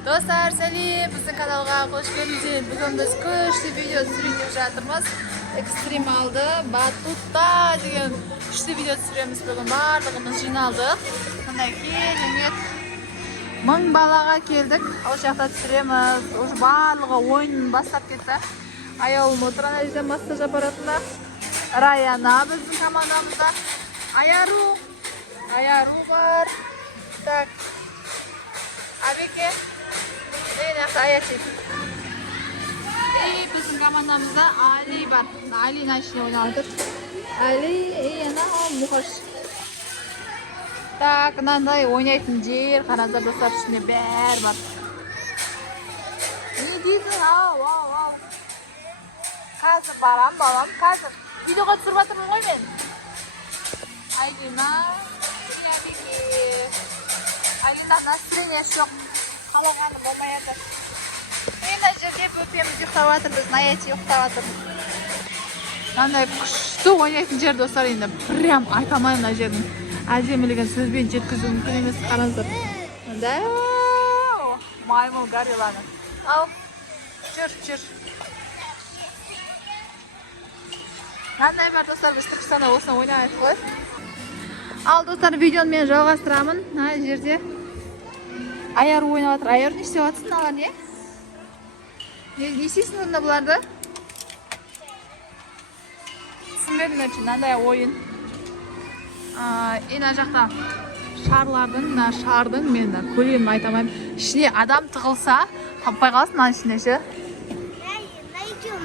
Dostlar, сәлем, біздің каналға қош келдіңіздер. Бүгін біз күшті видео түсіріп жатырмыз. Экстремалды батутта деген күшті видео түсіреміз. Бүгін барлығымыз жиналдық. Мындай керемет 1000 балаға келдік. Ол жақта түсіреміз. Уже барлығы ойынын бастап кетті. Аяулым отыр ана жерде массаж аппаратында. Раяна біздің командамызда. Аяру бар. Так. Абеке. И біздің командамызда Али бар. Али начне ойнап отыр. Али, ана мұқаш. Так, мынандай ойнайтын жер, қараңыздар достар, ішінде бәрі бар. Не дейсің? Ау. Қазір барам, балам, қазір. Видеоға түсіріп жатырмын ғой мен. Айлина, Айлина настроениесі жоқ. Қалағаны болмайды. Мына жерде бөпеміз ұйықтап жатыр, біз Наяти ұйықтап жатыр. Мынандай күшті ойнайтын жер достар, енді прям айта алмаймын мына жердің әдемілігін сөзбен жеткізу мүмкін емес. Қараңыздар. Мында маймыл горилланы. Ал, жүр. Мынандай бар достар, біз Түркістанда осыны ойнайық қой. Ал достар, видеоны мен жалғастырамын. Мына жерде Аяр ойнап жатыр. Аяр не істеп жатсың, алар не? Не істейсің онда бұларды? Түсінбедім өтші, мынандай ойын. Ена жақта шардың мен көлемін айтамайым. Ішіне адам тығылса, таппай қаласың мына ішіне ше.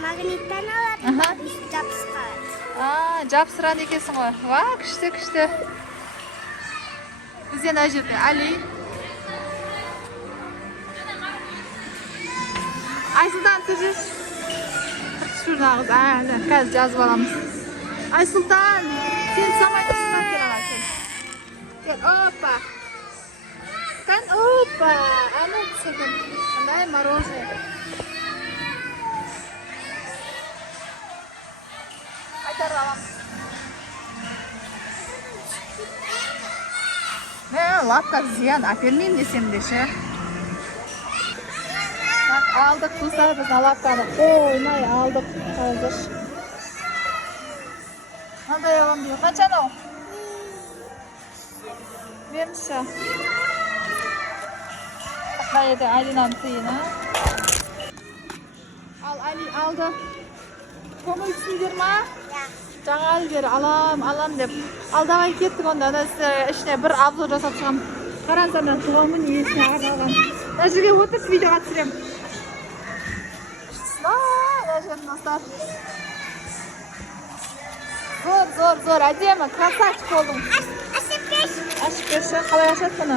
Магниттан алады, жабысқалады. Жабыстырады екенсің ғой. Ва, күшті. Бізден ай жерде Али. Айсұлтан, түзіш. Шұрнағыз, қазір жазып аламыз. Айсұлтан, сен самай тұрсынан кел ала, кел. Опа. Опа. Аны түсірдім. Андай мороженое. Қайтарып аламыз. Мен лапқа зиян әпермеймін десем де ше. Алдық достар, біз лапқаны қоймай алдық. Қазір. Қандай алам дейін? Қанша анау? Беріңізші. Мына еді Алинаның тиыны. Ал Али алды. Көңіл түсіндер ма? Жаңа бері алам деп. Алдағай кеттік онда. Ішіне бір обзор жасап шығам. Қараңыздар, туғанмын есіне арналған. Мына жерге отырып видеоға түсірем. Достар. Зор, әдемі, красавчик болдың. Ашып берші, қалай ашады бұны?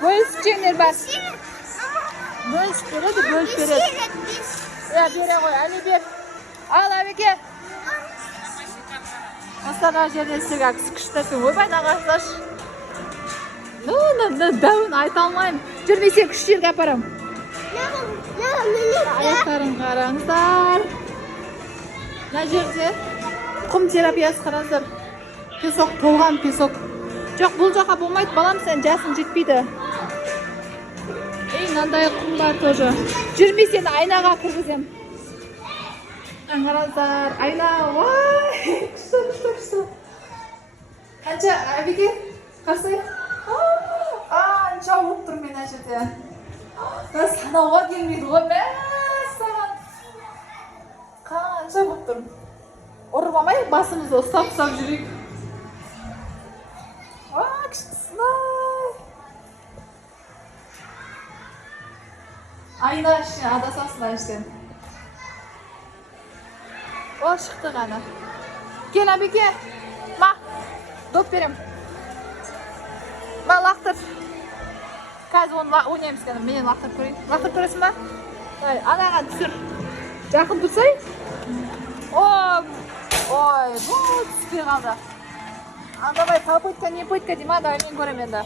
Бөлісіп жеңдер бар. Бөлісіп береді. Бере ғой, әлі бер. Ал, әбеке. Остаға жерден істегі әкісі күшті. Ойбай, нағасылаш. Дәуін айта алмайым. Жүрмесе күш жерге апарам. Аяқтарын қараңыздар. Мына жерде құм терапиясы қараңыздар. Песок, толған песок. Жоқ, бұл жаққа болмайды, балам, сен жасың жетпейді. Мынандай құм бар тоже. Жүрмесен айнаға кіргізем. Қараңыздар, айна. Күшті. Қанша, әбеке? Қарсай? Анша болып тұр мен әжеде. Санауға келмейді ғой, мәссаған. Қанша болып тұр. Ұрып алмай, басымызды ұстап жүрейік. Күштісін-ай. Айна ішіне адасасың әжден. О, шықты ғана. Кел, әбеке. Ма, доп берем. Ма, лақтыр. Қазір оны ойнаймыз кәдім, менен лақтырып көрейін. Лақтырып көресің ба? Анаға түсір. Жақын тұрсай. Ой, бұл түспей қалды. Давай, попытка, не пытка, Дима, давай мен көрем енді.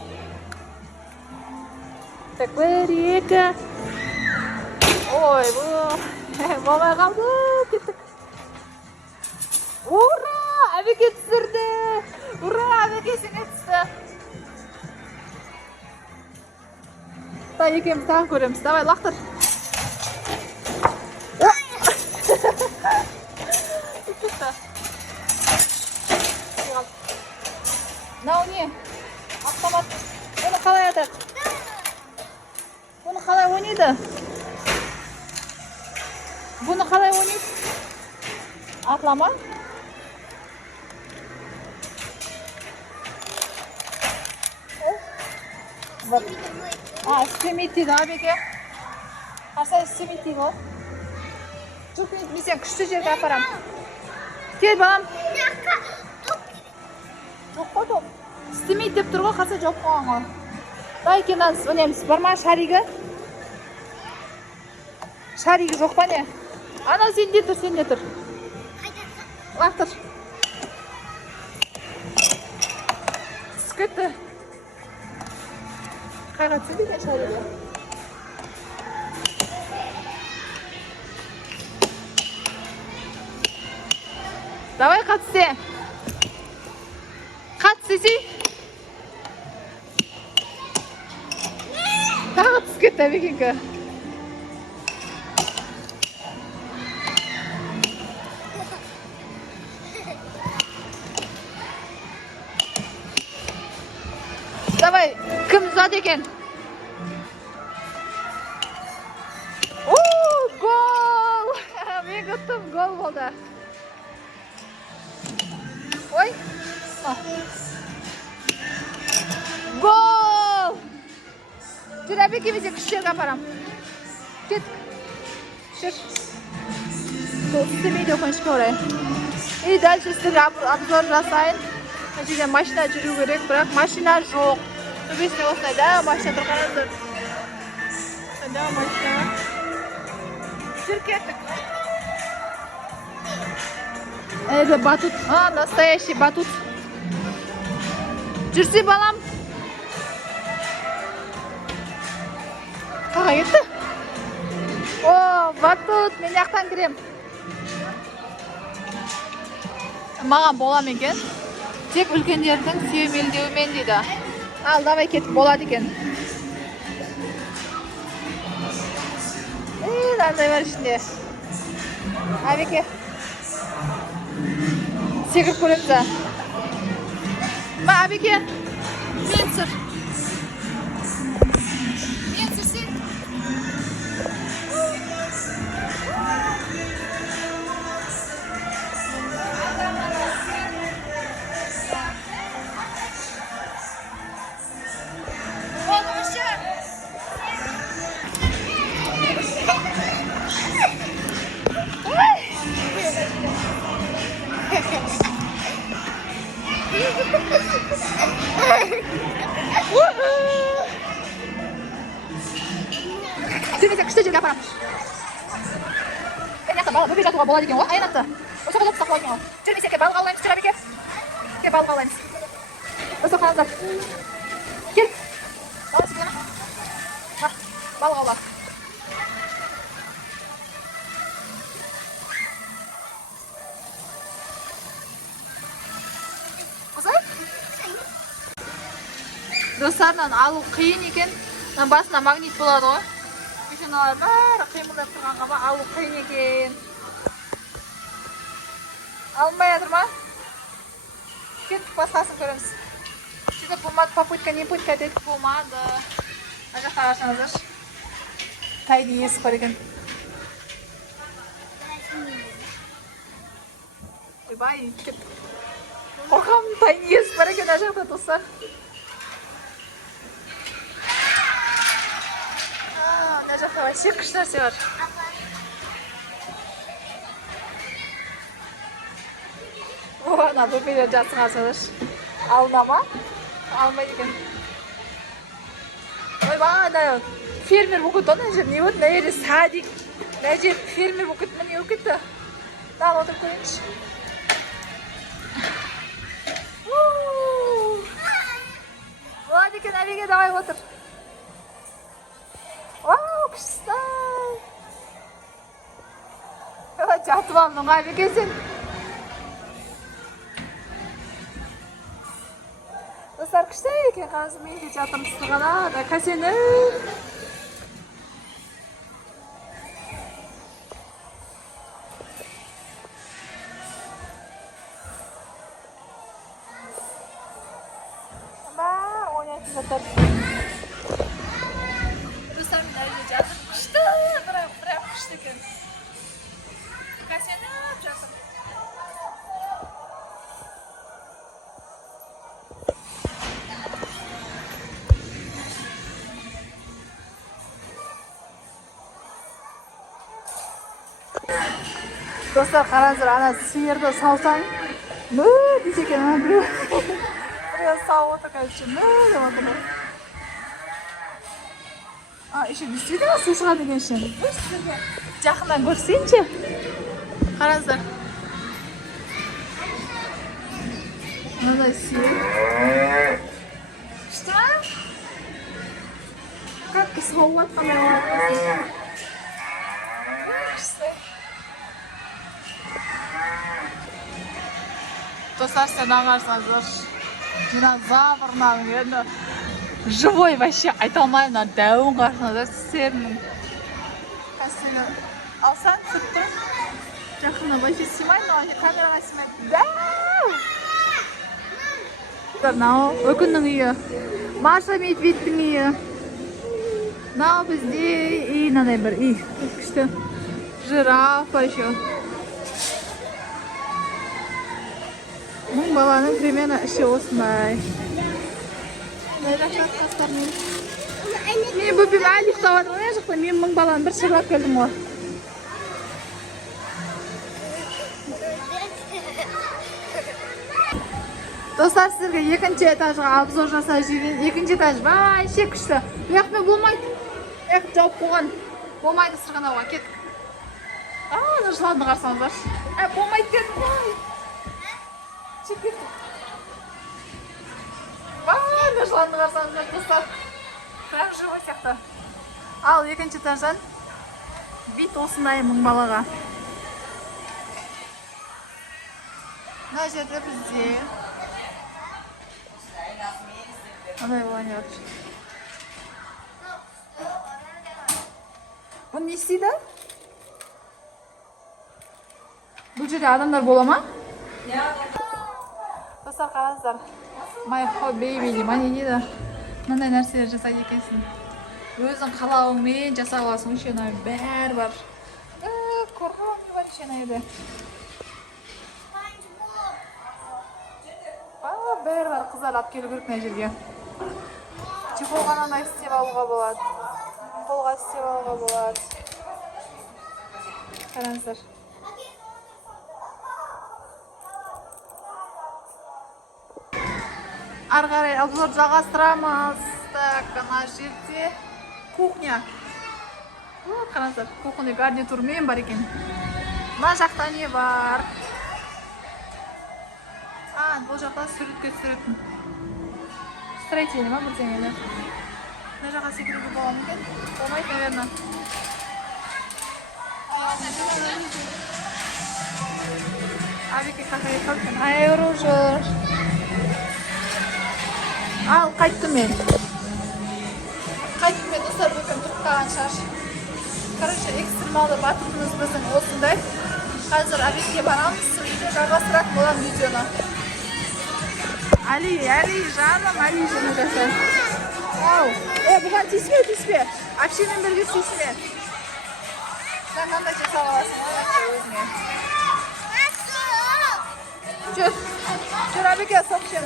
Так, бір, екі. Ой, бұл болмай қалды, кеттік. Ура! Әбеке түсірді! Ура! Әбеке сене түсті! Да, екеуміз тағы көреміз. Давай, лақтыр. Мынау не? Автомат. Оны қалай атады? Бұны қалай ойнайды? Бұны қалай ойнайды? Атлама? Істемейді дейді, Абеке. Аса істемейді дейді ғой. Жоқ, мен сен күшті жерге апарам. Кел, балам. Жоқ қой, топ. Істемейді деп тұр ғой, қаса жоқ қойған ғой. Дай екеназ, өнеміз. Бар ма шаригі? Шаригі жоқ па не? Анау сенде тұр. Лақтыр. Түскетті. Қайға түсі деген шаригі? Давай қатсы. Қатсысы. Тағы түскетті Абекенгі. Давай, кім ұзады екен? Гол! Мен күттім, гол болды. Ой! Гол! Жүр, Абеке бізде күштерге апарам. Кет. Жүр. Сол істемейді өкінішке орай. И дальше сіздерге обзор жасайын. Мына жерде машина жүру керек, бірақ машина жоқ. Төбесіне осындай, да, машина тұр, қараңыздар. Да, машина. Жүр, кеттік. Это батут. Настоящий батут. Жүрсе, балам. Қаға кетті? О, батут, мен яқтан кірем. Маған болам екен. Тек үлкендердің сүйемелдеуімен дейді. Ал, давай кетіп болады екен. Қандай бар ішінде. Абеке. Секіріп көреміз. Ма, Абеке. Мен сұр. Мен сүрсен. Жүрмесе күшті жерге апарам. Кәне балық бөбек жатуға болады екен ғой, аянатты. Осы қолып ұстап қойдың ғой. Жүрмесе балық аулаймыз, жүр Абеке. Балық аулаймыз. Осы қалыңыздар. Кел. Балық сіздер ма? Балық аула. Достарынан алу қиын екен. Басына магнит болады ғой. Машиналар бәрі қимылдап тұрғанға ма алу қиын екен. Алынбай жатыр ма? Кеттік, басқасын көреміз. Сөйтіп болмады, попытка не пытка дедік, болмады. Ана жаққа қарасаңыздар. Тайдың иесі бар екен. Ойбай, кеп. Қорқамын, тайдың иесі бар екен ана жақта, достар. Ана жақта вообще күшті нәрсе бар. Ана бөпелер жатсын қарсаңыздар. Алына ма? Алмайды екен. Ойбай, ана фермер болып кетті, ана жер не болды? Мына жерде садик. Мына жер фермер болып кетті, не болып кетті? Тағы отырып көрейінші. Болады екен, Абеке, давай отыр. Вау, күшті. Жатып алдың ғой, Абеке, сен. Достар, күшті екен, қазір мен де жатырмыз тұрғана, кәсені. Foto. Ruslar bilan жатыр. Күшті, бірақ күшті екен. Касеніп жатыр. Dostlar, қараңыздар, ана сиырды саусаң, мө дейді екен, ана біреу сауып отыр, короче, мө деп отыр. Еще действительно су шығады екен ішінен. Жақыннан көрсеңші. Қараңыздар. Мынадай сиыр. Күшті ме? Қатты сауып жатқандай болады. Достар, сізден аңғарсаңыздар, динозаврнан енді живой вообще айта алмаймын, дәуін қарсаңыздар сіздердің кәсілі алсаң түсіп тұр. Жақында вообще симайды, вообще камераға симайды. Дәу! Мынау өкіннің үйі, Маша Медведьтің үйі. Мынау бізде үй, мынадай бір үй, күшті жираф еще. Мың баланың примерно іші осындай. Мына жақта қастармен. Мен бөпем әлі ұйықтап жатыр, мына жақта мен мың баланы бір шырлап келдім ғой. Достар, сіздерге екінші этажға обзор жасап жүрген. Екінші этаж вообще күшті. Бұяқпен болмайды. Жауып қойған. Болмайды сырғанауға, кет. Ана жыланды қарсаңыздар. Болмайды дедім ғой. Чек кеттім. Ана жыланды қарсаңыздар, достар. Прям живой сияқты. Ал екінші этаждан вид осындай мың балаға. Мына жерде бізде Адай ойнап жатыр. Бұл не істейді? Бұл жерде адамдар бола ма? Достар, қараңыздар. My hot baby дейді. Ма не дейді? Мынандай нәрселер жасайды екенсің. Өзің қалауыңмен жасай аласың. Еще бәрі бар. Көргенім бар еще еді. Бәрі бар, қыздар алып келу керек мына жерге. Чехолға ана істеп алуға болады. Қолға істеп алуға болады. Қараңыздар. Ары қарай обзор жалғастырамыз. Так, ана жерде кухня. Қараңыздар, кухня гарнитурмен бар екен. Мына жақта не бар? Бұл жақта суретке түсіретін. Строительный ма бірдеңелер. Мына жаққа секіруге бола ма екен? Болмайды, наверное. Абеке қақай қалыппен айыру жүр. Ал, қайттым мен. Достар, бөкім тұрттаған шаш. Короче, экстремалды батырымыз біздің осындай. Қазір Абекке барамыз, видео жалғастыратын болам видеоны. Али, жаным, Али жаны жасай. Ау, бұған тиіспе. Апшемен бірге тиіспе. Сен қандай жасап аласың, өзіңе. Жүр, Абекке соқшым.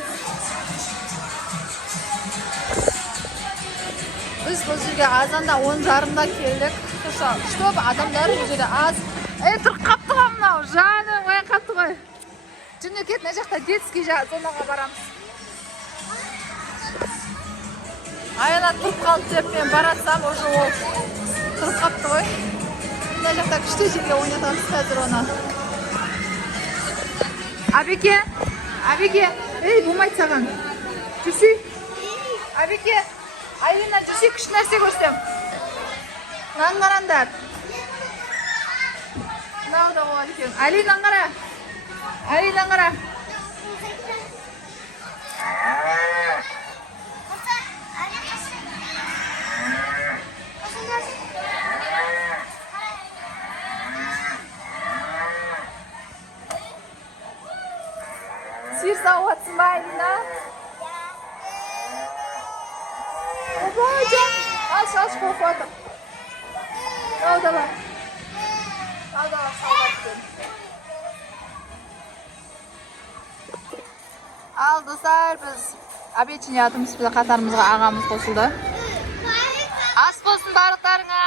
Біз бұл жерге азанда 10:30-да келдік. Чтоб адамдар бұл жерде аз. Тұрып қапты ғой мынау, жаным, оян қапты ғой. Жүні кет, мына жақта детский зонаға барамыз. Аяна тұрып қалды деп мен баратсам, уже ол тұрып қапты ғой. Мына жақта күшті жерге ойнатамыз қазір оны. Абеке, болмайды саған. Жүрсей. Абеке, Айлина жүрсей, күшті нәрсе көрсем. Наңғарандар. Мынау да болады екен. Айлина аңғара. Сиыр сауып жатсың ба, Айлина? Володя. Aç kokuatı. Al da var. Al da var. Al dostlar biz обедчине yatımız bilan qatarımızga ağamız qo'shildi. As bo'lsin bariqlaringga.